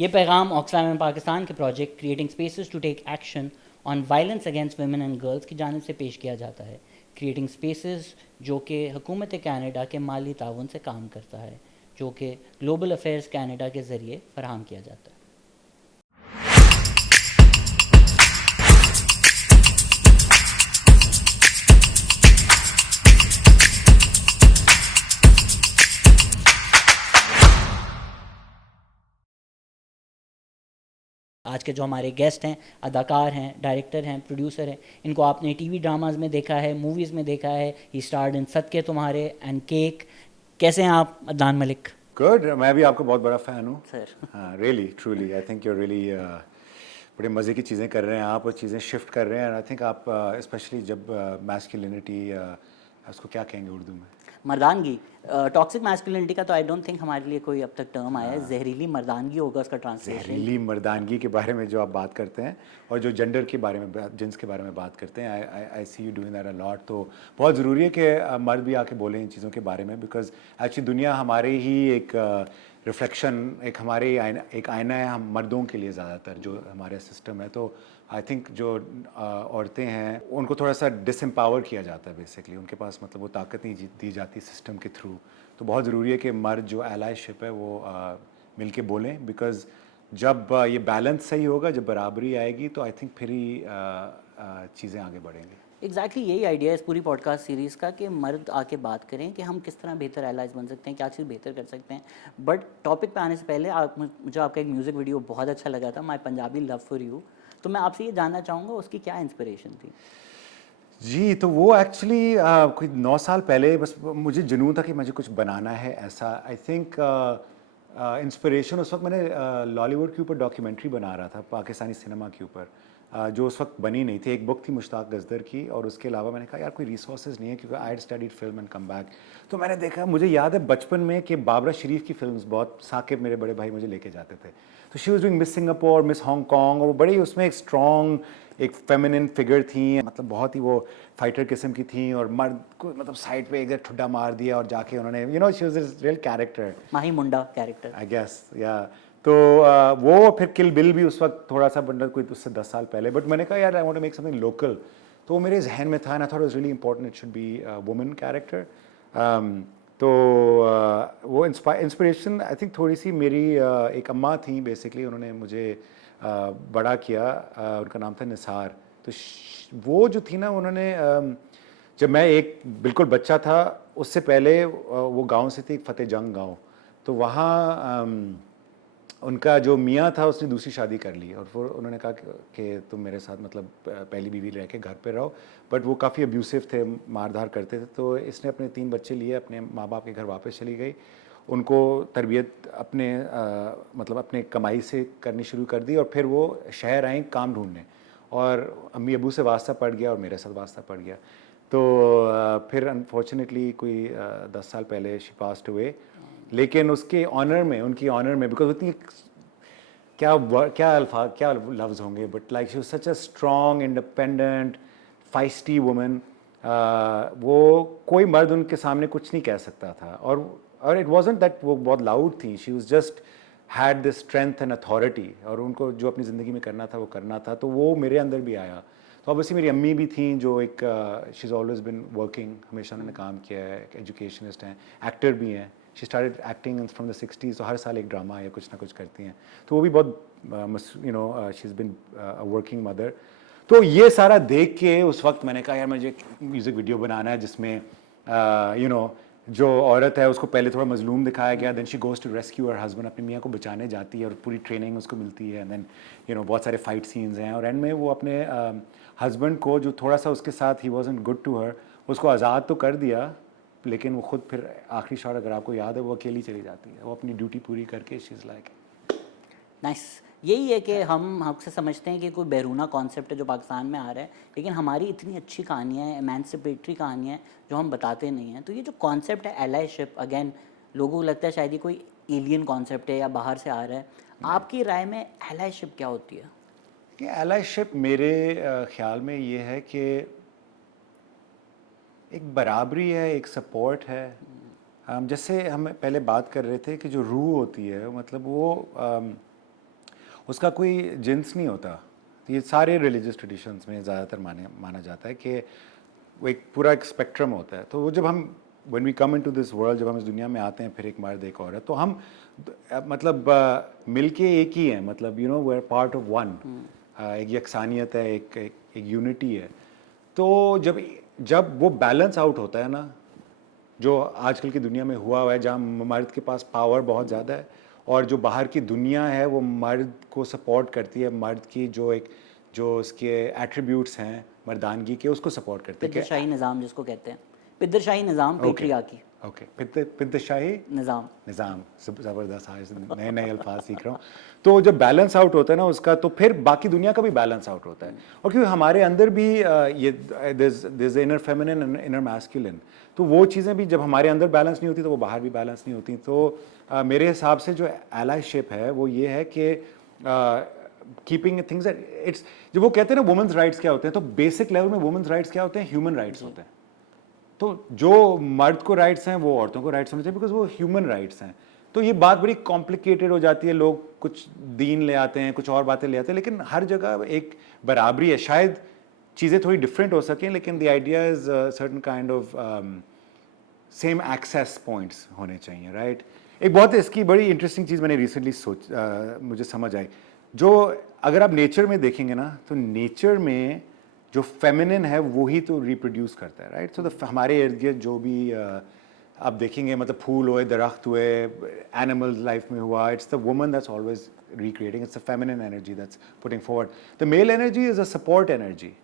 یہ پیغام Oxfam and Pakistan کے project creating spaces to take action on violence against women and girls کی جانب سے پیش کیا جاتا ہے. کریٹنگ اسپیسز جو کہ حکومت کینیڈا کے مالی تعاون سے کام کرتا ہے, جو کہ گلوبل افیئرز کینیڈا کے ذریعے فراہم کیا جاتا ہے. آج کے جو ہمارے گیسٹ ہیں, اداکار ہیں, ڈائریکٹر ہیں, پروڈیوسر ہیں, ان کو آپ نے ٹی وی ڈراماز میں دیکھا ہے, موویز میں دیکھا ہے. ہی اسٹارڈ ان صدقے تمہارے اینڈ کیک. کیسے ہیں آپ عدنان ملک؟ گڈ. میں بھی آپ کا بہت بڑا فین ہوں سر. ہاں, really truly I think you really بڑے مزے کی چیزیں کر رہے ہیں آپ, اور چیزیں شفٹ کر رہے ہیں. آئی تھنک آپ اسپیشلی جب میسکولینٹی اس کو کیا کہیں گے اردو میں, مردانگی, ٹاکسک میسکولینٹی کا تو آئی ڈونٹ تھنک ہمارے لیے کوئی اب تک ٹرم آیا ہے. زہریلی مردانگی ہوگا اس کا ٹرانسلیشن. زہریلی مردانگی کے بارے میں جو آپ بات کرتے ہیں, اور جو جنڈر کے بارے میں, جنس کے بارے میں بات کرتے ہیں, آئی سی یو ڈوئنگ دیٹ اے لاٹ. تو بہت ضروری ہے کہ مرد بھی آ کے بولیں ان چیزوں کے بارے میں, بیکاز ایکچولی دنیا ہمارے ہی ایک ریفلیکشن, ایک ہمارے ایک آئینہ ہے ہم مردوں کے لیے زیادہ تر, جو ہمارے سسٹم ہے. تو آئی تھنک جو عورتیں ہیں ان کو تھوڑا سا ڈس امپاور کیا جاتا ہے بیسکلی, ان کے پاس مطلب وہ طاقت نہیں دی جاتی سسٹم کے تھرو. تو بہت ضروری ہے کہ مرد جو ایلائی شپ ہے وہ مل کے بولیں, بیکاز جب یہ بیلنس صحیح ہوگا, جب برابری آئے گی, تو آئی تھنک پھر ہی چیزیں آگے بڑھیں گی. ایگزیکٹلی یہی آئیڈیا ہے اس پوری پوڈ کاسٹ سیریز کا, کہ مرد آ کے بات کریں کہ ہم کس طرح بہتر ایلائز بن سکتے ہیں, کیا چیز بہتر کر سکتے ہیں. بٹ ٹاپک پہ آنے سے پہلے مجھے آپ کا ایک میوزک ویڈیو بہت اچھا لگا تھا, مائی پنجابی لو فار یو. تو میں آپ سے یہ جاننا چاہوں گا اس کی کیا انسپریشن تھی؟ جی, تو وہ ایکچولی کوئی 9 سال پہلے بس مجھے جنون تھا کہ مجھے کچھ بنانا ہے ایسا. آئی تھنک انسپریشن اس وقت میں نے لالی ووڈ کے اوپر ڈاکیومنٹری بنا رہا تھا, پاکستانی سنیما کے اوپر, جو اس وقت بنی نہیں تھی. ایک بک تھی مشتاق گزدر کی, اور اس کے علاوہ میں نے کہا یار کوئی ریسورسز نہیں ہے, کیونکہ I had studied film and come back. تو میں نے دیکھا, مجھے یاد ہے بچپن میں کہ بابرا شریف کی فلمز بہت, ثاقب میرے بڑے بھائی مجھے لے کے جاتے تھے. تو she was doing miss Singapore, miss Hong Kong, اور وہ بڑی اس میں ایک اسٹرانگ ایک فیمنن فگر تھیں, مطلب بہت ہی وہ فائٹر قسم کی تھیں, اور مرد کو مطلب سائڈ پہ ایک ٹھڈا مار دیا اور جا کے انہوں نے she was a real character, ماہی منڈا کیریکٹر آئی گیس. یا تو وہ پھر کل بل بھی اس وقت تھوڑا سا بننا, کوئی اس سے 10 سال پہلے. بٹ میں نے کہا یار I want to make something local. تو وہ میرے ذہن میں تھا, and I thought it was really important it should be woman character. تو وہ انسپریشن آئی تھنک تھوڑی سی میری ایک اماں تھیں بیسکلی, انہوں نے مجھے بڑا کیا, ان کا نام تھا نثار. تو وہ جو تھی نا, انہوں نے جب میں ایک بالکل بچہ تھا, اس سے پہلے وہ گاؤں سے تھی, فتح جنگ گاؤں. تو وہاں ان کا جو میاں تھا اس نے دوسری شادی کر لی, اور پھر انہوں نے کہا کہ تم میرے ساتھ مطلب پہلی بیوی رہ کے گھر پہ رہو. بٹ وہ کافی ابیوسو تھے, مار دھار کرتے تھے. تو اس نے اپنے 3 بچے لیے, اپنے ماں باپ کے گھر واپس چلی گئی. ان کو تربیت اپنے مطلب اپنے کمائی سے کرنی شروع کر دی, اور پھر وہ شہر آئیں کام ڈھونڈنے, اور امی ابو سے واسطہ پڑ گیا اور میرے ساتھ واسطہ پڑ گیا. تو پھر انفارچونیٹلی کوئی 10 سال پہلے شی پاسڈ ہوئے. لیکن اس کے آنر میں, ان کی آنر میں, بیکاز اتنی کیا الفاظ, کیا لفظ ہوں گے, but like she was such a strong independent feisty woman. وہ کوئی مرد ان کے سامنے کچھ نہیں کہہ سکتا تھا, اور اٹ وازنٹ دیٹ وہ بہت لاؤڈ تھیں. She was just had this strength and authority, اور ان کو جو اپنی زندگی میں کرنا تھا وہ کرنا تھا. تو وہ میرے اندر بھی آیا. تو obviously میری امی بھی تھیں جو ایک شی از آلویز بن ورکنگ, ہمیشہ انہوں نے کام کیا ہے, ایک ایجوکیشنسٹ ہیں, ایکٹر بھی ہیں. She started acting from the 60s, تو ہر سال ایک ڈرامہ یا کچھ نہ کچھ کرتی ہیں. تو وہ بھی بہت شی از بن ورکنگ مدر. تو یہ سارا دیکھ کے اس وقت میں نے کہا یار مجھے ایک میوزک ویڈیو بنانا ہے جس میں جو عورت ہے اس کو پہلے تھوڑا مظلوم دکھایا گیا, then she goes to rescue her husband, اپنے میاں کو بچانے جاتی ہے, اور پوری ٹریننگ اس کو ملتی ہے. دین بہت سارے فائٹ سینز ہیں, اور اینڈ میں وہ اپنے ہسبینڈ کو جو تھوڑا سا اس کے ساتھ ہی وازنٹ گڈ ٹو ہر, اس کو آزاد تو کر دیا, لیکن وہ خود پھر آخری شاٹ اگر آپ کو یاد ہے وہ اکیلی چلی جاتی ہے, وہ اپنی ڈیوٹی پوری کر کے. شی از لائک نائس. یہی ہے کہ ہم حق سے سمجھتے ہیں کہ کوئی بیرونہ کانسیپٹ ہے جو پاکستان میں آ رہا ہے, لیکن ہماری اتنی اچھی کہانیاں ہیں, ایمانسپیٹری کہانیاں ہیں جو ہم بتاتے نہیں ہیں. تو یہ جو کانسیپٹ ہے ایلائی شپ, اگین لوگوں کو لگتا ہے شاید یہ کوئی ایلین کانسیپٹ ہے یا باہر سے آ رہا ہے. آپ کی رائے میں ایلائی شپ کیا ہوتی ہے؟ ایلائی شپ میرے خیال میں یہ ہے کہ ایک برابری ہے, ایک سپورٹ ہے. جیسے ہم پہلے بات کر رہے تھے کہ جو روح ہوتی ہے مطلب وہ उसका कोई जिन्स नहीं होता। ये सारे रिलीजियस ट्रेडिशंस में ज़्यादातर माना जाता है कि वो एक पूरा एक स्पेक्ट्रम होता है। तो वो जब हम when we come into this world, जब हम इस दुनिया में आते हैं, फिर एक मर्द एक औरत, तो हम मतलब मिलके एक ही हैं, मतलब you know we are part of one. एक यकसानियत है, एक यूनिटी है। तो जब वो बैलेंस आउट होता है ना, जो आजकल की दुनिया में हुआ है, जहाँ मर्द के पास पावर बहुत ज़्यादा है और जो बाहर की दुनिया है वो मर्द को सपोर्ट करती है, मर्द की जो उसके एट्रीब्यूट्स हैं मर्दानगी के, उसको सपोर्ट करती है। पिद्दशाही निज़ाम जिसको कहते हैं, पिद्दशाही निज़ाम, पेट्रियार्की। ओके, पिद्दशाही निज़ाम, ज़बरदस्त, आज नए नए अल्फाज सीख रहा हूँ। तो जब बैलेंस आउट होता है ना उसका, तो फिर बाकी दुनिया का भी बैलेंस आउट होता है। और क्योंकि हमारे अंदर भी ये this inner feminine, inner masculine, तो वो चीज़ें भी जब हमारे अंदर बैलेंस नहीं होती तो वो बाहर भी बैलेंस नहीं होती। तो मेरे हिसाब से जो एलाइशिप है वो ये है कि कीपिंग थिंग्स, इट्स, जब वो कहते हैं ना वुमेन्स राइट्स क्या होते हैं, तो बेसिक लेवल में वुमेन्स राइट्स क्या होते हैं? ह्यूमन राइट्स होते हैं। तो जो मर्द को राइट्स हैं वो औरतों को राइट्स होने चाहिए, बिकॉज वो ह्यूमन राइट्स हैं। तो ये बात बड़ी कॉम्प्लिकेटेड हो जाती है, लोग कुछ दीन ले आते हैं, कुछ और बातें ले आते हैं, लेकिन हर जगह एक बराबरी है। शायद चीज़ें थोड़ी डिफरेंट हो सकें, लेकिन the idea is certain kind of same access points होने चाहिए, राइट? एक बहुत इसकी बड़ी इंटरेस्टिंग चीज़ मैंने रिसेंटली मुझे समझ आई, जो अगर आप नेचर में देखेंगे ना, तो नेचर में जो फेमिनिन है वही तो रिप्रोड्यूस करता है, राइट? सो हमारे इर्द गिर्द जो भी आप देखेंगे, मतलब फूल हुए, दरख्त हुए, एनिमल लाइफ में हुआ, it's the woman that's always recreating, it's the feminine energy that's putting forward. The mail energy is a support energy.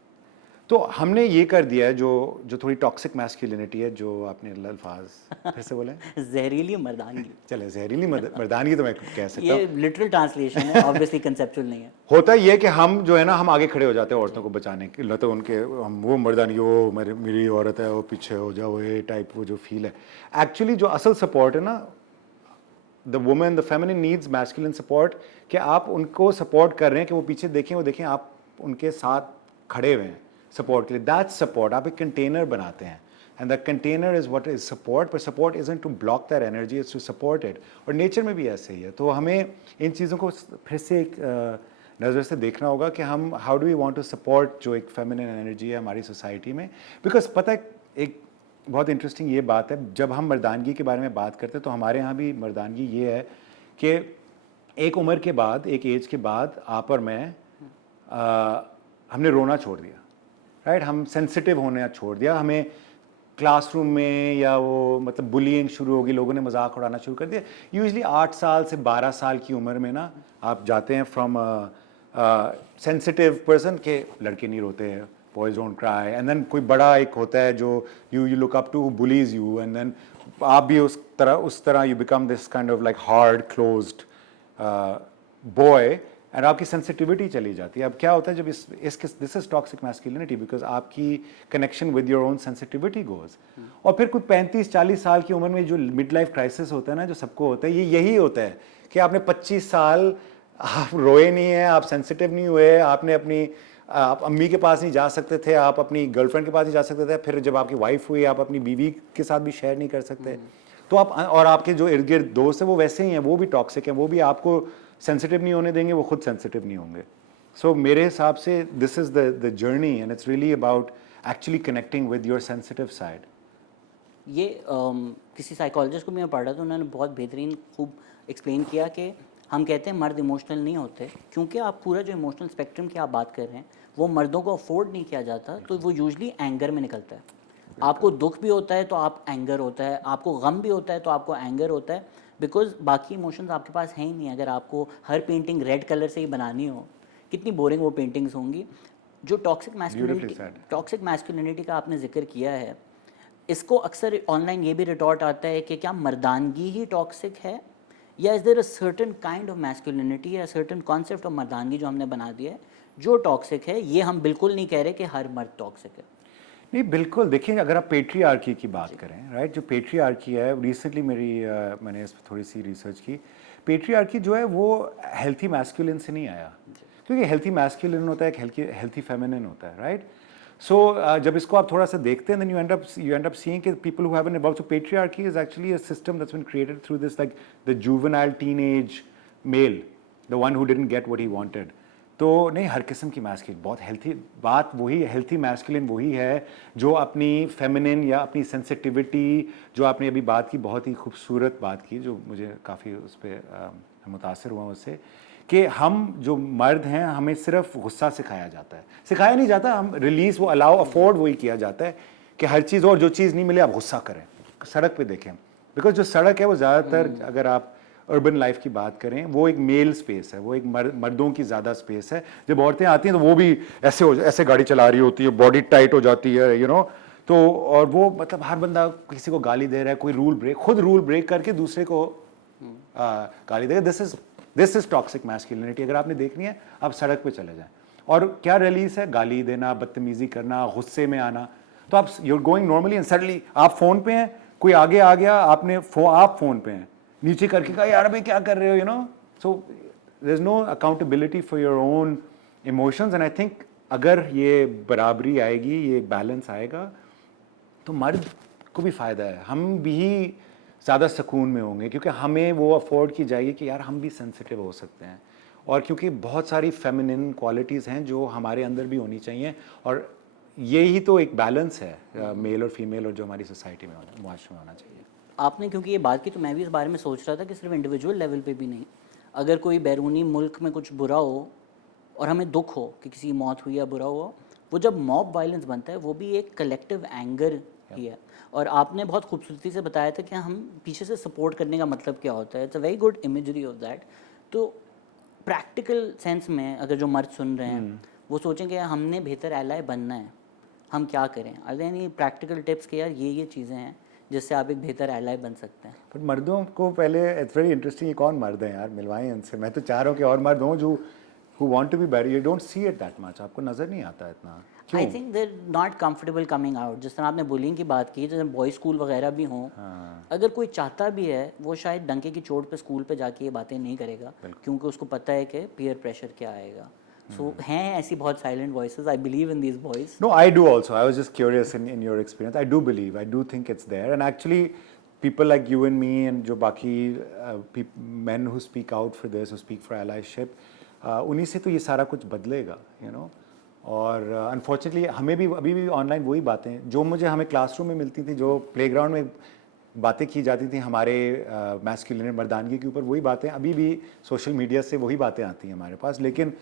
तो हमने ये कर दिया है, जो थोड़ी टॉक्सिक मैस्कुलिनिटी है, जो आपने अल्फाज फिर से बोले जहरीली मर्दानगी। चले, जहरीली मर्दानगी तो मैं कह सकता हूँ, ये लिटरल ट्रांसलेशन है, ऑब्वियसली कंसेप्चुअल नहीं है। होता ये कि हम जो है ना, हम आगे खड़े हो जाते हैं औरतों को बचाने के लिए, तो उनके वो मर्दानगी, वो मेरी औरत है, वो पीछे हो जाओ, ये टाइप, वो जो फील है। एक्चुअली जो असल सपोर्ट है ना, the women, the feminine needs masculine support, कि आप उनको सपोर्ट कर रहे हैं, कि वो पीछे देखें, वो देखें आप उनके साथ खड़े हुए हैं सपोर्ट के लिए। That's support. आप एक कंटेनर बनाते हैं, and the container is what is support, पर support isn't to block that energy, is to support it. और नेचर में भी ऐसे ही है। तो हमें इन चीज़ों को फिर से एक नज़र से देखना होगा कि हम how do we want to support जो एक फेमिनिन एनर्जी है हमारी सोसाइटी में। बिकॉज पता है, एक बहुत इंटरेस्टिंग ये बात है, जब हम मर्दानगी के बारे में बात करते हैं तो हमारे यहाँ भी मर्दानगी ये है कि एक उम्र के बाद, एक एज के बाद आप और मैं हमने रोना छोड़ दिया, राइट? हम सेंसिटिव होना छोड़ दिया। हमें क्लासरूम में या वो मतलब बुलिंग शुरू होगी, लोगों ने मजाक उड़ाना शुरू कर दिया। यूजुअली 8 साल से 12 साल की उम्र में ना आप जाते हैं फ्रॉम सेंसिटिव पर्सन के लड़के नहीं रोते हैं, boys don't cry, and then कोई बड़ा एक होता है जो you look up to, bullies you, and then आप भी उस तरह you become this kind of like hard closed boy, and आपकी सेंसिटिविटी चली जाती है। अब क्या होता है जब this is toxic masculinity, because आपकी connection with your own sensitivity goes. और फिर कोई 35-40 साल की उम्र में जो मिड लाइफ क्राइसिस होता है ना, जो सबको होता है, ये यही होता है कि आपने 25 साल आप रोए नहीं है, आप सेंसिटिव नहीं हुए, आपने आप अम्मी के पास नहीं जा सकते थे, आप अपनी गर्लफ्रेंड के पास नहीं जा सकते थे, फिर जब आपकी वाइफ हुई आप अपनी बीवी के साथ भी शेयर नहीं कर सकते। तो आप, और आपके जो इर्द गिर्द दोस्त हैं वो वैसे ही हैं, वो भी टॉक्सिक हैं, वो भी आपको सेंसिटिव नहीं होने देंगे, वो खुद सेंसिटिव नहीं होंगे। सो मेरे हिसाब से this is the journey, and it's really about actually connecting with your sensitive side. ये किसी साइकोलॉजिस्ट को मैं पढ़ रहा था, उन्होंने बहुत बेहतरीन खूब एक्सप्लेन किया कि हम कहते हैं मर्द इमोशनल नहीं होते, क्योंकि आप पूरा जो इमोशनल स्पेक्ट्रम की आप बात कर रहे हैं वो मर्दों को अफोर्ड नहीं किया जाता, तो वो यूजली एंगर में निकलता है। आपको दुख भी होता है तो आप एंगर होता है, आपको गम भी होता है तो आपको एंगर होता है, बिकॉज बाकी इमोशंस आपके पास हैं ही नहीं। अगर आपको हर पेंटिंग रेड कलर से ही बनानी हो, कितनी बोरिंग वो पेंटिंग्स होंगी। जो टॉक्सिक मैस्कुलिनिटी का आपने जिक्र किया है, इसको अक्सर ऑनलाइन ये भी रिटॉर्ट आता है कि क्या मर्दानगी ही टॉक्सिक है, या is there a certain kind of masculinity या सर्टेन कॉन्सेप्ट ऑफ मर्दानगी जो हमने बना दिया है जो टॉक्सिक है। ये हम बिल्कुल नहीं कह रहे कि हर मर्द टॉक्सिक है। नहीं, बिल्कुल। देखिए, अगर आप पेट्रियार्की की बात करें, राइट, जो पेट्रियार्की है, रिसेंटली मैंने इस पर थोड़ी सी रिसर्च की। पेट्रियार्की जो है वो हेल्थी मैस्कुलिन से नहीं आया, क्योंकि हेल्थी मैस्कुलिन होता है, एक हेल्थी फेमिनिन होता है, राइट? सो जब इसको आप थोड़ा सा देखते हैं, then you end up seeing कि people who have an evolved, so patriarchy is actually a system that's been created through this like the juvenile teenage male, the one who didn't get what he wanted. तो नहीं, हर किस्म की masculine बहुत healthy बात वही, healthy masculine वही है जो अपनी फेमिनिन या अपनी सेंसिटिविटी, जो आपने अभी बात की, बहुत ही खूबसूरत बात की, जो मुझे काफ़ी उस पर मुतासर हुआ उससे, कि हम जो मर्द हैं हमें सिर्फ गुस्सा सिखाया जाता है, सिखाया नहीं जाता, हम रिलीज़ वो अलाउ अफोर्ड वही किया जाता है कि हर चीज़, और जो चीज़ नहीं मिले आप गुस्सा करें, सड़क पे देखें, बिकॉज जो सड़क है वो ज़्यादातर अगर आप अर्बन लाइफ की बात करें, वो एक मेल स्पेस है, वो एक मर्दों की ज़्यादा स्पेस है. जब औरतें आती हैं तो वो भी ऐसे गाड़ी चला रही होती है, बॉडी टाइट हो जाती है, यू नो, तो और वो मतलब हर बंदा किसी को गाली दे रहा है, कोई खुद रूल ब्रेक करके दूसरे को गाली देगा. This is toxic masculinity. अगर आपने देखनी है आप सड़क पे चले जाएं. और क्या रिलीज है? गाली देना, बदतमीजी करना, गुस्से में आना. तो आप you're going normally and suddenly आप फोन पे हैं, कोई आगे आ गया, आप फोन पे हैं, नीचे करके कहा यार भाई क्या कर रहे हो, you know. So there is no accountability for your own emotions. And I think अगर ये बराबरी आएगी, ये बैलेंस आएगा, तो मर्द को भी फ़ायदा है, हम भी ज़्यादा सुकून में होंगे, क्योंकि हमें वो अफोर्ड की जाएगी कि यार हम भी सेंसिटिव हो सकते हैं. और क्योंकि बहुत सारी फेमिनिन क्वालिटीज़ हैं जो हमारे अंदर भी होनी चाहिए, और यही तो एक बैलेंस है मेल और फीमेल, और जो हमारी सोसाइटी में मुआशरे में होना चाहिए. आपने क्योंकि ये बात की तो मैं भी इस बारे में सोच रहा था कि सिर्फ इंडिविजुअल लेवल पे भी नहीं, अगर कोई बैरूनी मुल्क में कुछ बुरा हो और हमें दुख हो कि किसी की मौत हुई या बुरा हुआ, वो जब मॉब वायलेंस बनता है वो भी एक कलेक्टिव एंगर ही है. और आपने बहुत खूबसूरती से बताया था कि हम पीछे से सपोर्ट करने का मतलब क्या होता है. It's a very good imagery of that. तो प्रैक्टिकल सेंस में अगर जो मर्द सुन रहे हैं वो सोचें कि हमने बेहतर एलाय बनना है, हम क्या करें? Are there any practical tips कि यार ये चीज़ें हैं जिससे आप एक बेहतर एलाय बन सकते हैं? पर मर्दों को पहले, इट्स वेरी इंटरेस्टिंग, ये कौन मर्द हैं यार, मिलवाएं इनसे. मैं तो चाह रहा हूँ कि और मर्द हों जो who want to be better. You don't see it that much. आपको नज़र नहीं आता इतना. क्यों? I think there not comfortable coming out. जिस तरह आपने बुलिंग की बात की, जैसे बॉय स्कूल वगैरह भी हों, अगर कोई चाहता भी है वो शायद डंके की चोट पे स्कूल पे जाके ये बातें नहीं करेगा, क्योंकि उसको पता है कि पीयर प्रेशर क्या आएगा. सो हैं ऐसी बहुत silent voices. I believe in these voice. No, I do also. I was just curious in your experience. I do believe, I do think it's there. And actually, people like you and me and जो बाकी men who speak out for this, who speak for allyship, उन्हीं से तो ये सारा कुछ बदलेगा, you know. और अनफॉर्चुनेटली हमें भी अभी भी ऑनलाइन वही बातें जो मुझे हमें क्लासरूम में मिलती थी, जो प्लेग्राउंड में बातें की जाती थी हमारे मैस्कुलिन मर्दानगी के ऊपर, वही बातें अभी भी सोशल मीडिया से वही बातें आती हैं हमारे पास. लेकिन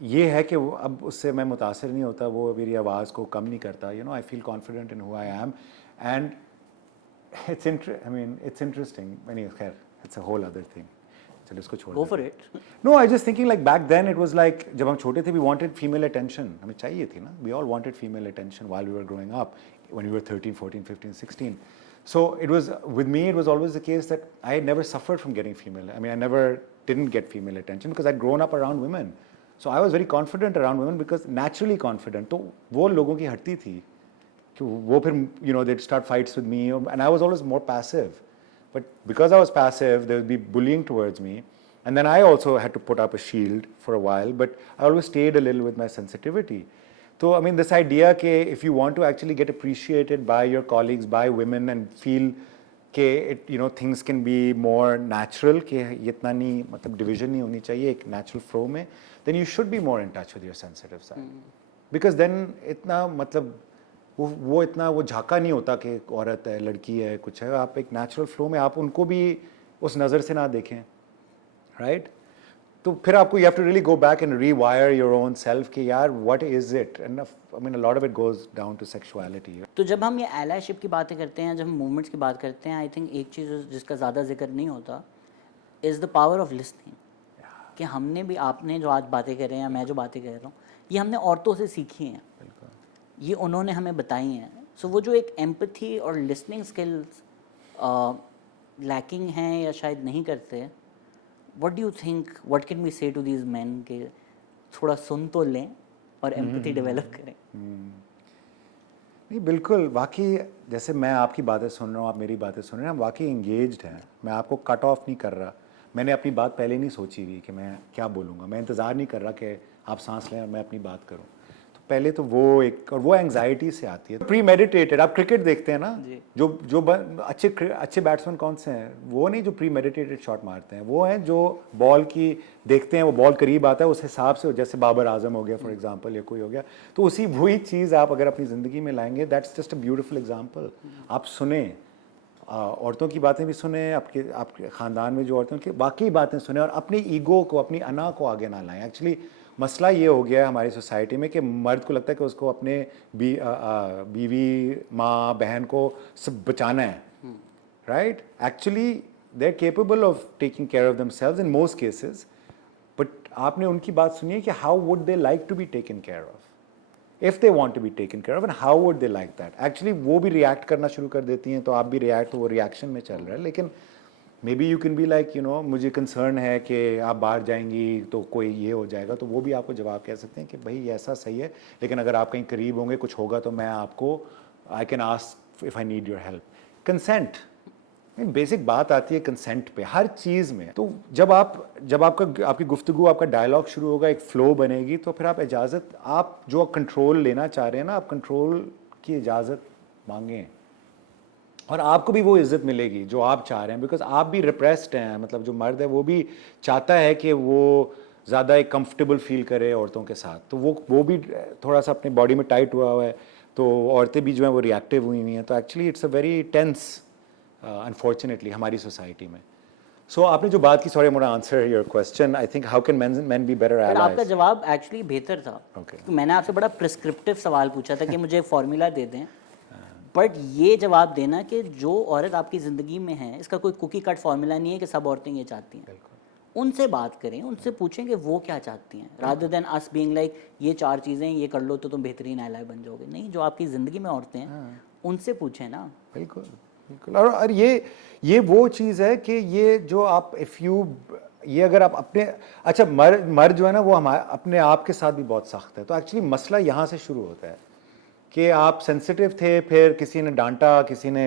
ये है कि अब उससे मैं मुतासर नहीं होता, वो मेरी आवाज़ को कम नहीं करता. You know, I feel confident in who I am. And it's interesting. खैर, it's a whole other thing. चलो इसको छोड़. Go for it. No, I just thinking like back then it was like, जब हम छोटे थे वी वांटेड फीमेल अटेंशन, हमें चाहिए थी ना. We all wanted female attention while we were growing up, when we were 13, 14, 15, 16. So it was, with me it was always the case that I had never suffered from getting female. I mean, I never didn't get female attention because I'd grown up around women. So I was very confident around women, because naturally confident. तो वो लोगों की हटती थी कि वो फिर, you know, they'd start fights with me, and I was always more passive. But because I was passive, there would be bullying towards me. And then I also had to put up a shield for a while, but I always stayed a little with my sensitivity. So, I mean, this idea that if you want to actually get appreciated by your colleagues, by women, and feel that, you know, things can be more natural, कि इतना नहीं, मतलब division नहीं होनी चाहिए एक natural flow में, then you should be more in touch with your sensitive side. Because then इतना मतलब वो इतना वो झाका नहीं होता कि औरत है, लड़की है, कुछ है. आप एक natural flow में आप उनको भी उस नज़र से ना देखें, right? तो फिर आपको you have to really go back and rewire your own self कि यार what is it? And I mean a lot of it goes down to sexuality. तो जब हम ये allyship की बातें करते हैं, जब हम मूवमेंट्स की बात करते हैं, आई थिंक एक चीज़ जिसका ज़्यादा जिक्र नहीं होता is the power of listening. कि हमने भी, आपने जो आज बातें कर रहे हैं या मैं जो बातें कर रहा हूँ, ये हमने औरतों से सीखी हैं, ये उन्होंने हमें बताई हैं. सो वो जो एक एम्पैथी और लिसनिंग स्किल्स लैकिंग हैं या शायद नहीं करते, what do you think, what can we say to these men कि थोड़ा सुन तो लें और एम्पैथी डेवलप करें? नहीं, बिल्कुल. वाकई जैसे मैं आपकी बातें सुन रहा हूँ, आप मेरी बातें सुन रहे हैं, हम वाकई इंगेज्ड हैं. मैं आपको कट ऑफ नहीं कर रहा. मैंने अपनी बात पहले नहीं सोची हुई कि मैं क्या बोलूँगा. मैं इंतज़ार नहीं कर रहा कि आप सांस लें और मैं अपनी बात करूँ. तो पहले तो वो एक, और वो एंग्जाइटी से आती है, प्री मेडिटेटेड। आप क्रिकेट देखते हैं ना, जो अच्छे बैट्समैन कौन से हैं, वो नहीं जो प्री मेडिटेटेड शॉट मारते हैं, वो हैं जो बॉल की देखते हैं, वो बॉल करीब आता है उस हिसाब से, जैसे बाबर आजम हो गया फॉर एग्जांपल, या कोई हो गया, तो उसी वही चीज़ आप अगर अपनी ज़िंदगी में लाएंगे, that's just a beautiful example. आप सुने, औरतों की बातें भी सुने, आपके ख़ानदान में जो औरतें उनकी बाकी बातें सुने, और अपनी ईगो को, अपनी अना को आगे ना लाएं। एक्चुअली मसला ये हो गया है हमारी सोसाइटी में कि मर्द को लगता है कि उसको अपने बीवी, माँ, बहन को सब बचाना है, right? Actually they are capable of taking care of themselves in most cases, but आपने उनकी बात सुनी है कि how would they like to be taken care of, if they want to be taken care of, and how would they like that? Actually वो भी react करना शुरू कर देती हैं, तो आप भी react, तो वो reaction में चल रहा है। लेकिन maybe you can be like, you know, मुझे concern है कि आप बाहर जाएंगी तो कोई ये हो जाएगा, तो वो भी आपको जवाब कह सकते हैं कि भाई ये ऐसा सही है, लेकिन अगर आप कहीं करीब होंगे, कुछ होगा, तो मैं आपको I can ask if I need your help. Consent, basic बात आती है कंसेंट पे हर चीज़ में। तो जब आपकी गुफ्तगू, आपका डायलॉग शुरू होगा, एक फ्लो बनेगी, तो फिर आप इजाज़त, आप जो कंट्रोल लेना चाह रहे हैं ना, आप कंट्रोल की इजाज़त मांगें, और आपको भी वो इज़्ज़त मिलेगी जो आप चाह रहे हैं, बिकॉज आप भी रिप्रेस्ड हैं। मतलब जो मर्द है वो भी चाहता है कि वो ज़्यादा एक कंफर्टेबल फील करे औरतों के साथ, तो वो भी थोड़ा सा अपनी बॉडी में टाइट हुआ है, तो औरतें भी जो हैं वो रिएक्टिव हुई हैं। तो actually it's a very tense unfortunately हमारी सोसाइटी में। सो आपने जो बात की, sorry I want to answer your question, I think how can men be better allies. आपका जवाब एक्चुअली बेहतर था। तो मैंने आपसे बड़ा प्रिस्क्रिप्टिव सवाल पूछा था कि मुझे फॉर्मूला दे दें, बट ये जवाब देना कि जो औरत आपकी ज़िंदगी में है, इसका कोई कुकी कट फॉर्मूला नहीं है कि सब औरतें ये चाहती हैं। उनसे बात करें, उनसे पूछें कि वो क्या चाहती हैं, rather than us being like ये 4 चीज़ें ये कर लो तो तुम बेहतरीन एलाय बन जाओगे। नहीं, जो आपकी ज़िंदगी में औरतें हैं उनसे पूछें ना। बिल्कुल बिल्कुल। और ये वो चीज़ है कि ये जो आप ये अगर आप अपने, अच्छा मर्द जो है ना वो अपने आप के साथ भी बहुत सख्त है। तो एक्चुअली मसला यहाँ से शुरू होता है कि आप सेंसिटिव थे, फिर किसी ने डांटा, किसी ने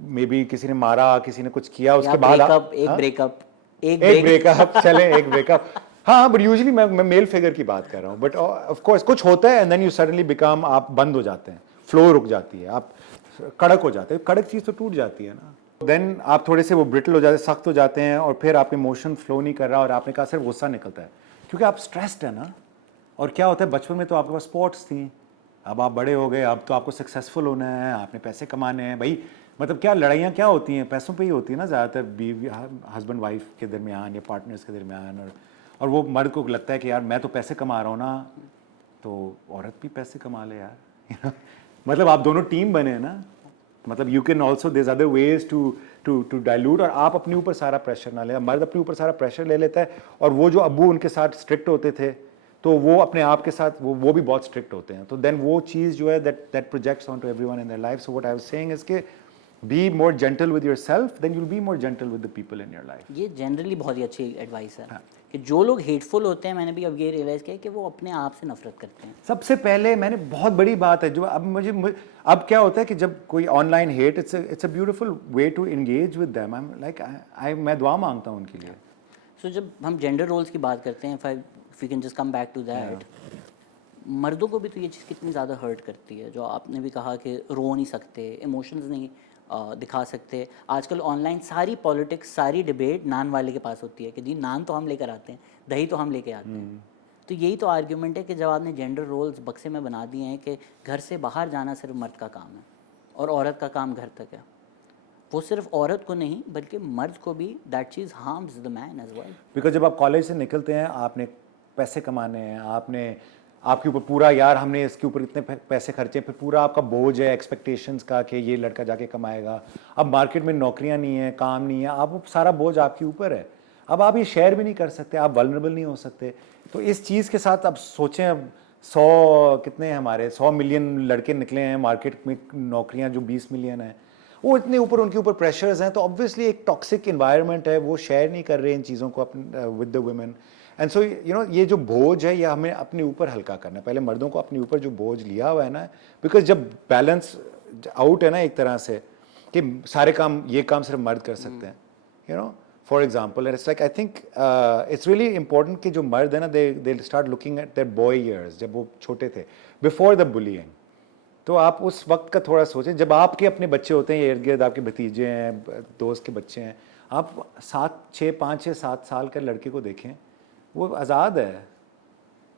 मे बी किसी ने मारा, किसी ने कुछ किया, उसके बाद एक ब्रेकअप चले, एक ब्रेकअप, हाँ, बट यूजुअली मैं मेल फिगर की बात कर रहा हूँ, बट ऑफ कोर्स कुछ होता है, and then you suddenly become, आप बंद हो जाते हैं, फ्लो रुक जाती है, आप कड़क हो जाते हैं, कड़क चीज़ तो टूट जाती है ना, देन आप थोड़े से वो ब्रिटल हो जाते हैं, सख्त हो जाते हैं, और फिर आपके इमोशन फ्लो नहीं कर रहा, और आपने कहा सिर्फ गुस्सा निकलता है क्योंकि आप स्ट्रेस्ड है ना। और क्या होता है, बचपन में तो आपके पास स्पोर्ट्स थी, अब आप बड़े हो गए, अब तो आपको सक्सेसफुल होना है, आपने पैसे कमाने हैं भाई। मतलब क्या लड़ाइयाँ क्या होती हैं, पैसों पे ही होती है ना ज़्यादातर, बीवी हस्बैंड वाइफ के दरमियान या पार्टनर्स के दरमियान, और वो मर्द को लगता है कि यार मैं तो पैसे कमा रहा हूँ ना, तो औरत भी पैसे कमा ले यार मतलब आप दोनों टीम बने ना, मतलब you can also there other ways to dilute, और आप अपने ऊपर सारा प्रेशर ना ले। मर्द अपने ऊपर सारा प्रेशर ले लेता है, और वो जो अब्बू उनके साथ स्ट्रिक्ट होते थे, तो वो अपने आप के साथ वो भी बहुत स्ट्रिक्ट होते हैं, तो देन वो चीज़ जो है that projects on to everyone in their life. So what I was saying is के be more gentle with yourself, then you will be more gentle with the people in your life. ये generally बहुत ही अच्छी advice है कि जो लोग hateful होते हैं, मैंने भी अब ये रियलाइज़ किया कि वो अपने आप से नफरत करते हैं। सबसे पहले मैंने, बहुत बड़ी बात है जो अब क्या होता है कि जब कोई online hate, it's a beautiful way to engage with them, मैं दुआ मांगता हूँ उनके लिए। सो जब हम जेंडर रोल्स की बात करते हैं, if you can just come back to that, मर्दों को भी तो ये चीज़ कितनी ज़्यादा हर्ट करती है, जो आपने भी कहा कि रो नहीं सकते, इमोशंस नहीं दिखा सकते। आजकल ऑनलाइन सारी पॉलिटिक्स, सारी डिबेट नान वाले के पास होती है कि जी नान तो हम लेकर आते हैं, दही तो हम लेके आते हैं। तो यही तो आर्ग्यूमेंट है कि जब आपने जेंडर रोल्स बक्से में बना दिए हैं कि घर से बाहर जाना सिर्फ मर्द का काम है और औरत का काम घर तक है, वो सिर्फ औरत को नहीं बल्कि मर्द को भी दैट चीज़ harms the man as well. Because जब आप कॉलेज से निकलते हैं, आपने पैसे कमाने हैं, आपके ऊपर पूरा, यार हमने इसके ऊपर इतने पैसे खर्चे, फिर पूरा आपका बोझ है एक्सपेक्टेशंस का कि ये लड़का जाके कमाएगा। अब मार्केट में नौकरियां नहीं है, काम नहीं है, अब सारा बोझ आपके ऊपर है। अब आप ये शेयर भी नहीं कर सकते, आप वल्नरेबल नहीं हो सकते। तो इस चीज़ के साथ अब सोचें, अब 100 मिलियन लड़के निकले हैं मार्केट में, नौकरियाँ जो 20 मिलियन है, वो इतने ऊपर उनके ऊपर प्रेशर्स हैं, तो ऑब्वियसली एक टॉक्सिक इन्वायरमेंट है, वो शेयर नहीं कर रहे इन चीज़ों को with the women. And so you know, ये जो बोझ है ये हमें अपने ऊपर हल्का करना है। पहले मर्दों को अपने ऊपर जो बोझ लिया हुआ है ना, बिकॉज जब बैलेंस आउट है ना एक तरह से, कि सारे काम, ये काम सिर्फ मर्द कर सकते हैं, you know, for example it's like I think it's really important कि जो मर्द है ना they start looking at there boy years जब वो छोटे थे बिफोर द बुलिंग. तो आप उस वक्त का थोड़ा सोचें जब आपके अपने बच्चे होते हैं, इर्द गिर्द आपके भतीजे हैं, दोस्त के बच्चे हैं, आप 5-6-7 साल के लड़के को देखें, वो आज़ाद है,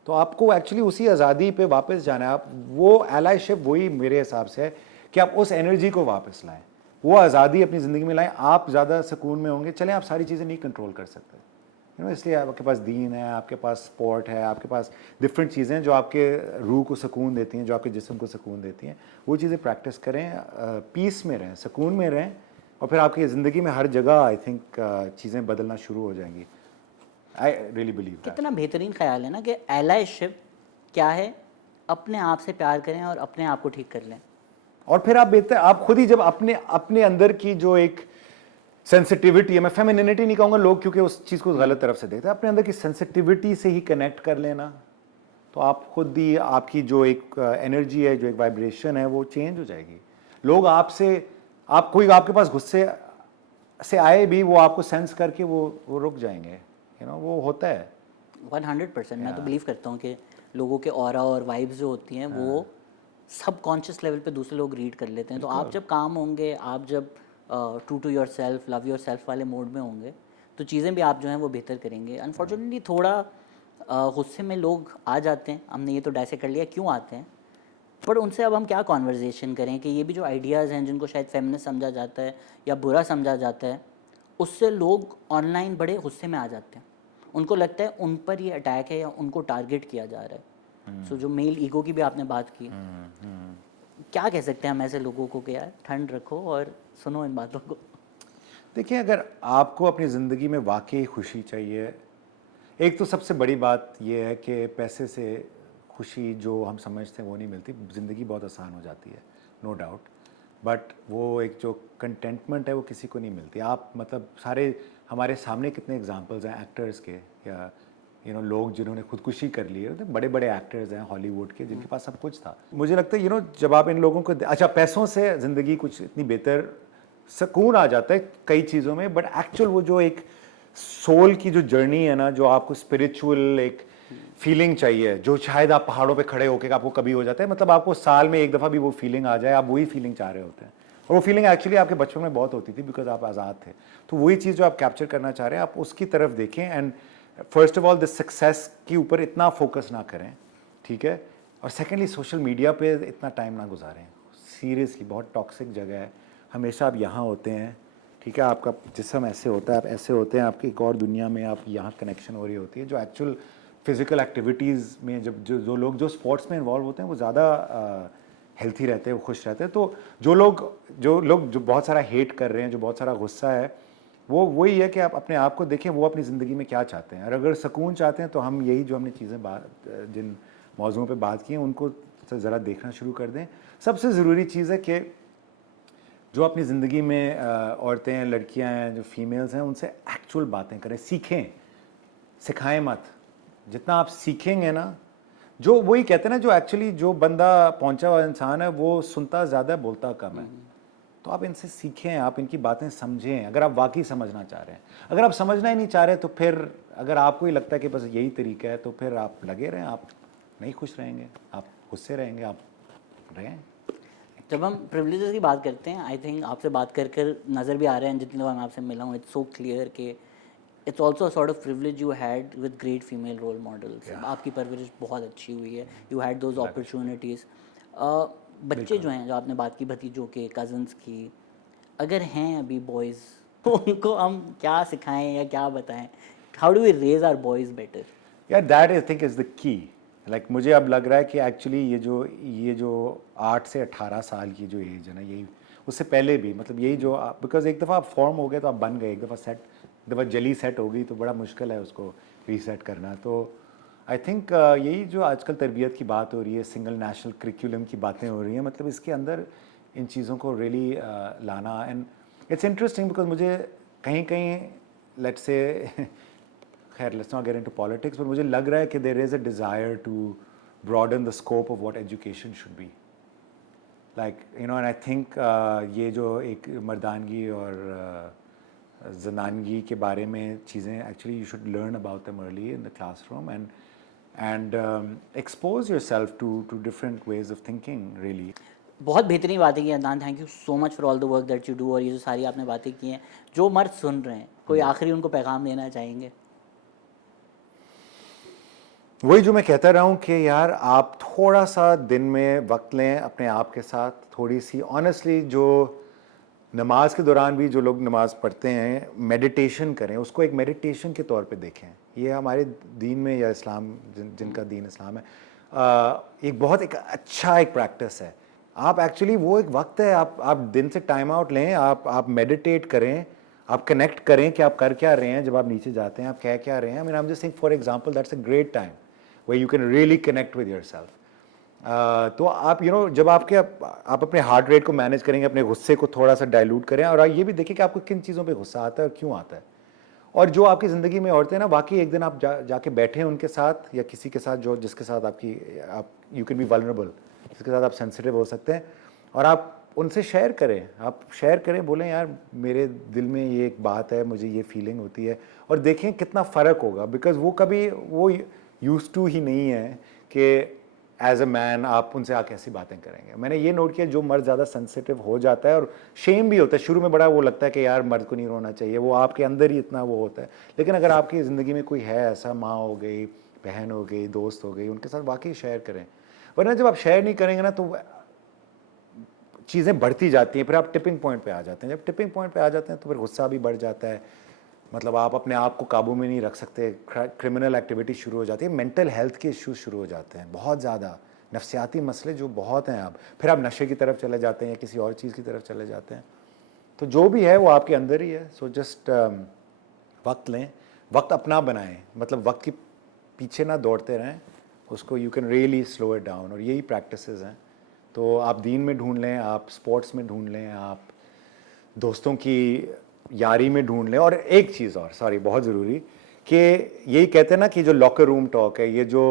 तो आपको एक्चुअली उसी आज़ादी पे वापस जाना है. आप वो एलाइशिप वही मेरे हिसाब से है कि आप उस एनर्जी को वापस लाएं, वो आज़ादी अपनी ज़िंदगी में लाएं. आप ज़्यादा सुकून में होंगे. चलें आप सारी चीज़ें नहीं कंट्रोल कर सकते, इसलिए आपके पास दीन है, आपके पास स्पोर्ट है, आपके पास डिफरेंट चीज़ें हैं जो आपके रूह को सुकून देती हैं, जो आपके जिस्म को सुकून देती हैं. वो चीज़ें प्रैक्टिस करें, पीस में रहें, सुकून में रहें, और फिर आपकी ज़िंदगी में हर जगह आई थिंक चीज़ें बदलना शुरू हो जाएंगी. I really believe that. कितना बेहतरीन ख्याल है ना कि एलाइशिप क्या है, अपने आप से प्यार करें और अपने आप को ठीक कर लें. और फिर आप खुद ही जब अपने अंदर की जो एक सेंसिटिविटी है, मैं फेमिनिटी नहीं कहूँगा लोग क्योंकि उस चीज़ को गलत तरफ से देखते हैं, अपने अंदर की सेंसिटिविटी से ही कनेक्ट कर लेना, तो आप खुद ही आपकी जो एक एनर्जी है, जो एक वाइब्रेशन है, वो चेंज हो जाएगी. लोग कोई आपके पास गुस्से से आए भी, वो आपको सेंस करके वो रुक जाएंगे. वो होता है 100%. मैं तो बिलीव करता हूँ कि लोगों के ऑरा और वाइब्स जो होती हैं वो सबकॉन्शियस लेवल पे दूसरे लोग रीड कर लेते हैं. तो आप जब काम होंगे, आप जब true to yourself, love yourself वाले मोड में होंगे, तो चीज़ें भी आप जो हैं वो बेहतर करेंगे. अनफॉर्चुनेटली थोड़ा गुस्से में लोग आ जाते हैं, हमने ये तो डाइसेक्ट कर लिया क्यों आते हैं, पर उनसे अब हम क्या कॉन्वर्जेशन करें कि ये भी जो आइडियाज़ हैं जिनको शायद फेमिनिस्ट समझा जाता है या बुरा समझा जाता है, उससे लोग ऑनलाइन बड़े गुस्से में आ जाते हैं. उनको लगता है उन पर ये अटैक है या उनको टारगेट किया जा रहा है. सो जो मेल ईगो की भी आपने बात की, क्या कह सकते हैं हम ऐसे लोगों को कि यार ठंड रखो और सुनो इन बातों को. देखिए, अगर आपको अपनी ज़िंदगी में वाकई खुशी चाहिए, एक तो सबसे बड़ी बात यह है कि पैसे से खुशी जो हम समझते हैं वो नहीं मिलती. ज़िंदगी बहुत आसान हो जाती है, नो डाउट, बट वो एक जो कंटेंटमेंट है वो किसी को नहीं मिलती. आप मतलब सारे हमारे सामने कितने एग्जांपल्स हैं एक्टर्स के, या लोग जिन्होंने खुदकुशी कर ली है, बड़े बड़े एक्टर्स हैं हॉलीवुड के जिनके पास सब कुछ था. मुझे लगता है जब आप इन लोगों को अच्छा पैसों से ज़िंदगी कुछ इतनी बेहतर सुकून आ जाता है कई चीज़ों में, बट एक्चुअल वो जो एक सोल की जो जर्नी है ना, जो आपको स्पिरिचुअल एक फीलिंग चाहिए, जो शायद आप पहाड़ों पे खड़े होकर आपको कभी हो जाता है, मतलब आपको साल में एक दफ़ा भी वो फीलिंग आ जाए, आप वही फीलिंग चाह रहे होते हैं. और वो फीलिंग एक्चुअली आपके बचपन में बहुत होती थी बिकॉज आप आज़ाद थे. तो वही चीज़ जो आप कैप्चर करना चाह रहे हैं, आप उसकी तरफ देखें. And first of all the success के ऊपर इतना फोकस ना करें, ठीक है. और सेकेंडली सोशल मीडिया पे इतना टाइम ना गुजारें. सीरियसली बहुत टॉक्सिक जगह है. हमेशा आप यहाँ होते हैं, ठीक है, आपका जिस्म ऐसे होता है, आप ऐसे होते हैं, आपकी एक और दुनिया में आप यहाँ कनेक्शन हो रही होती है. जो एक्चुअल फिज़िकल एक्टिविटीज़ में जब जो लोग जो स्पोर्ट्स में इन्वॉल्व होते हैं वो ज़्यादा हेल्थी रहते हैं, वो खुश रहते हैं. तो जो लोग जो बहुत सारा हेट कर रहे हैं, जो बहुत सारा गुस्सा है, वो वही है कि आप अपने आप को देखें, वो अपनी ज़िंदगी में क्या चाहते हैं. और अगर सुकून चाहते हैं तो हम यही जो हमने चीज़ें जिन मौज़ूओं पे बात की हैं उनको ज़रा देखना शुरू कर दें. सबसे ज़रूरी चीज़ है कि जो अपनी ज़िंदगी में औरतें हैं, लड़कियां हैं, जो फीमेल्स हैं, उनसे एक्चुअल बातें करें, सीखें, सिखाएं मत. जितना आप सीखेंगे ना, जो वही कहते हैं ना, जो एक्चुअली जो बंदा पहुंचा हुआ इंसान है वो सुनता ज़्यादा है, बोलता कम है. तो आप इनसे सीखें, आप इनकी बातें समझें अगर आप वाकई समझना चाह रहे हैं. अगर आप समझना ही नहीं चाह रहे तो फिर अगर आपको ही लगता है कि बस यही तरीका है तो फिर आप लगे रहें, आप नहीं खुश रहेंगे, आप गुस्से रहेंगे, आप रहें. जब हम प्रिविलेजेस की बात करते हैं, आई थिंक आपसे बात कर कर नज़र भी आ रहे हैं जितने लोग मैं आपसे मिला हूँ, इट्स सो क्लियर कि it's also a sort of privilege you had with great female role models. आपकी परवरिश बहुत अच्छी हुई है, यू हैड दोज अपॉर्चुनिटीज़. बच्चे जो हैं, जो आपने बात की भतीजों के, कज़न्स की, अगर हैं अभी बॉयज़, तो उनको हम क्या सिखाएं या क्या बताएं? How do we raise our boys better? यार that I think is the key. Like मुझे अब लग रहा है कि एक्चुअली ये जो 8 से 18 साल की जो एज है ना, यही उससे पहले भी मतलब यही जो बिकॉज एक दफ़ा आप फॉर्म हो गए तो आप बन गए, एक दफ़ा जली सेट हो गई तो बड़ा मुश्किल है उसको रीसेट करना. तो आई थिंक यही जो आजकल तरबियत की बात हो रही है, सिंगल नेशनल करिकुलम की बातें हो रही हैं, मतलब इसके अंदर इन चीज़ों को रियली लाना. एंड इट्स इंटरेस्टिंग बिकॉज मुझे कहीं कहीं लेट्स से खैर let's not get into politics, पर मुझे लग रहा है कि there is a desire to broaden the scope of what education should be. Like and I think ये जो एक मर्दानगी और जनानगी के बारे में चीज़ें actually you should learn about them early in the classroom and expose yourself to different ways of thinking really. बहुत बेहतरीन बातें की Adnan, thank you so much for all the work that you do. और ये जो सारी आपने बातें की हैं, जो मर्द सुन रहे हैं, कोई आखिरी उनको पैगाम देना चाहेंगे? वही जो मैं कहता रहा हूँ कि यार आप थोड़ा सा दिन में वक्त लें अपने आप के साथ, थोड़ी सी ऑनेस्टली, जो नमाज के दौरान भी जो लोग नमाज पढ़ते हैं मेडिटेशन करें, उसको एक मेडिटेशन के तौर पे देखें. ये हमारे दीन में या इस्लाम जिनका दीन इस्लाम है एक बहुत एक अच्छा एक प्रैक्टिस है. आप एक्चुअली वो एक वक्त है, आप दिन से टाइम आउट लें, आप मेडिटेट करें, आप कनेक्ट करें कि आप कर क्या रहे हैं, जब आप नीचे जाते हैं आप कह क्या रहे हैं. I mean I am just saying for example that's a great time where you can really connect with yourself. तो आप जब आप अपने हार्ट रेट को मैनेज करेंगे, अपने गुस्से को थोड़ा सा डाइल्यूट करें, और ये भी देखिए कि आपको किन चीज़ों पे गुस्सा आता है और क्यों आता है. और जो आपकी ज़िंदगी में औरतें ना, वाकई एक दिन आप जाके बैठें उनके साथ या किसी के साथ जिसके साथ आप यू कैन बी वल्नरेबल, जिसके साथ आप सेंसिटिव हो सकते हैं, और आप उनसे शेयर करें, बोलें यार मेरे दिल में ये एक बात है, मुझे ये फीलिंग होती है, और देखें कितना फ़र्क होगा. बिकॉज वो कभी वो यूज्ड टू ही नहीं है कि एज अ मैन आप उनसे आके ऐसी बातें करेंगे. मैंने ये नोट किया जो मर्द ज़्यादा सेंसिटिव हो जाता है, और शेम भी होता है शुरू में, बड़ा वो लगता है कि यार मर्द को नहीं रोना चाहिए, वो आपके अंदर ही इतना वो होता है. लेकिन अगर आपकी ज़िंदगी में कोई है ऐसा, माँ हो गई, बहन हो गई, दोस्त हो गई, उनके साथ वाकई शेयर करें. वरना जब आप शेयर नहीं करेंगे ना तो चीज़ें बढ़ती जाती हैं, फिर आप टिपिंग पॉइंट पे आ जाते हैं. जब टिपिंग पॉइंट पे आ जाते हैं तो फिर गुस्सा भी बढ़ जाता है, मतलब आप अपने आप को काबू में नहीं रख सकते, क्रिमिनल एक्टिविटी शुरू हो जाती है, मेंटल हेल्थ के इश्यूज शुरू हो जाते हैं, बहुत ज़्यादा नफ्सियाती मसले जो बहुत हैं. फिर आप नशे की तरफ चले जाते हैं या किसी और चीज़ की तरफ चले जाते हैं. तो जो भी है वो आपके अंदर ही है. सो जस्ट वक्त लें, वक्त अपना बनाएं, मतलब वक्त के पीछे ना दौड़ते रहें, उसको you can really slow it down. और यही प्रैक्टिसेस हैं. तो आप दीन में ढूंढ लें, आप स्पोर्ट्स में ढूंढ लें, आप दोस्तों की यारी में ढूंढ लें. और एक चीज़ और, सॉरी, बहुत ज़रूरी, कि यही कहते हैं ना कि जो लॉकर रूम टॉक है, ये जो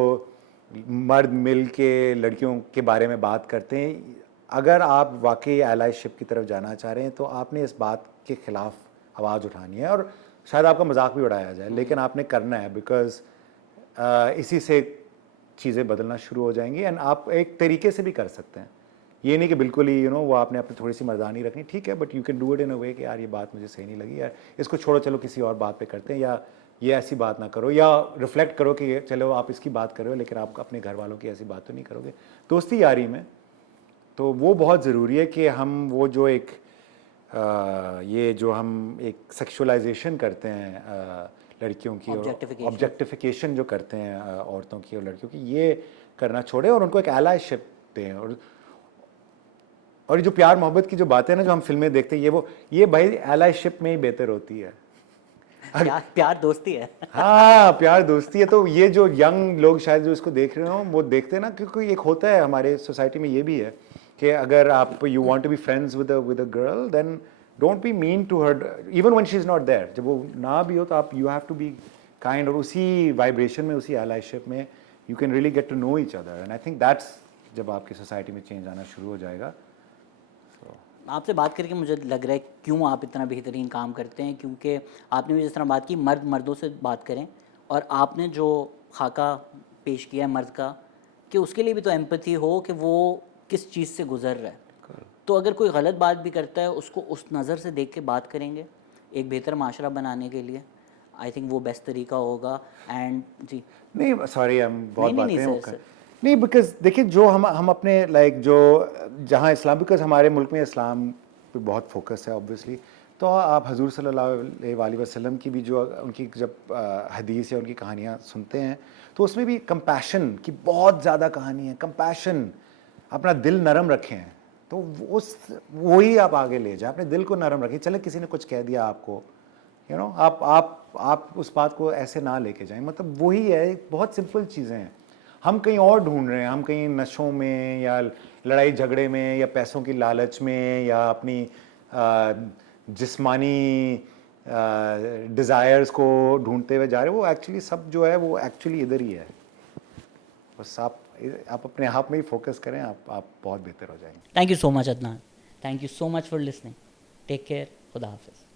मर्द मिल के लड़कियों के बारे में बात करते हैं, अगर आप वाकई एलाइशिप की तरफ जाना चाह रहे हैं तो आपने इस बात के ख़िलाफ़ आवाज़ उठानी है. और शायद आपका मजाक भी उड़ाया जाए, लेकिन आपने करना है, बिकॉज़ इसी से चीज़ें बदलना शुरू हो जाएंगी. एंड आप एक तरीके से भी कर सकते हैं, ये नहीं कि बिल्कुल ही वो आपने अपनी थोड़ी सी मर्दानी रखनी, ठीक है, but you can do it in a way कि यार ये बात मुझे सही नहीं लगी, यार इसको छोड़ो, चलो किसी और बात पे करते हैं, या ये ऐसी बात ना करो, या रिफ्लेक्ट करो कि चलो आप इसकी बात कर रहे हो लेकिन आप अपने घर वालों की ऐसी बात तो नहीं करोगे. दोस्ती यारी में तो वो बहुत ज़रूरी है कि हम वो जो एक ये जो हम एक सेक्सुअलाइजेशन करते हैं लड़कियों की, ऑब्जेक्टिफिकेशन जो करते हैं औरतों की और लड़कियों की, ये करना छोड़े और उनको एक एलाइशिप दें. और जो प्यार मोहब्बत की जो बातें ना जो हम फिल्में देखते हैं, ये भाई एलाइशिप में ही बेहतर होती है. प्यार दोस्ती है. हाँ, प्यार दोस्ती है. तो ये जो यंग लोग शायद जो इसको देख रहे हो वो देखते हैं ना, क्योंकि एक होता है हमारे सोसाइटी में ये भी है कि अगर आप you want to be friends with a girl, then don't be mean to her even when she is not there. जब वो ना भी हो तो आप you have to be kind, और उसी वाइब्रेशन में, उसी एलाइशिप में you can really get to know each other. And I think that's जब आपकी सोसाइटी में चेंज आना शुरू हो जाएगा. आपसे बात करके मुझे लग रहा है क्यों आप इतना बेहतरीन काम करते हैं, क्योंकि आपने भी जिस तरह बात की, मर्द मर्दों से बात करें, और आपने जो खाका पेश किया है मर्द का, कि उसके लिए भी तो एम्पैथी हो कि वो किस चीज़ से गुजर रहा है. तो अगर कोई गलत बात भी करता है उसको उस नज़र से देख के बात करेंगे एक बेहतर माशरा बनाने के लिए. आई थिंक वो बेस्ट तरीका होगा. एंड जी नहीं, सॉरी, हम बहुत बातें नहीं, बिकॉज देखिए जो हम अपने लाइक जो जहाँ इस्लाम, बिकॉज हमारे मुल्क में इस्लाम पे बहुत फोकस है ऑब्वियसली, तो आप हजूर सल्लल्लाहु अलैहि वसल्लम की भी जो उनकी जब हदीस या उनकी कहानियाँ सुनते हैं तो उसमें भी कंपैशन की बहुत ज़्यादा कहानी है. कंपैशन, अपना दिल नरम रखें, तो वही आप आगे ले जाएं, अपने दिल को नरम रखें. चले किसी ने कुछ कह दिया आपको, आप उस बात को ऐसे ना लेके जाएं. मतलब वही है, बहुत सिंपल चीज़ें हैं. हम कहीं और ढूंढ रहे हैं, हम कहीं नशों में या लड़ाई झगड़े में या पैसों की लालच में या अपनी जिस्मानी डिज़ायर्स को ढूंढते हुए जा रहे हैं. वो एक्चुअली सब जो है वो एक्चुअली इधर ही है. बस आप अपने आप में ही फोकस करें, आप बहुत बेहतर हो जाएंगे. Thank you so much Adnan. Thank you so much for listening. Take care. खुदा हाफिज़.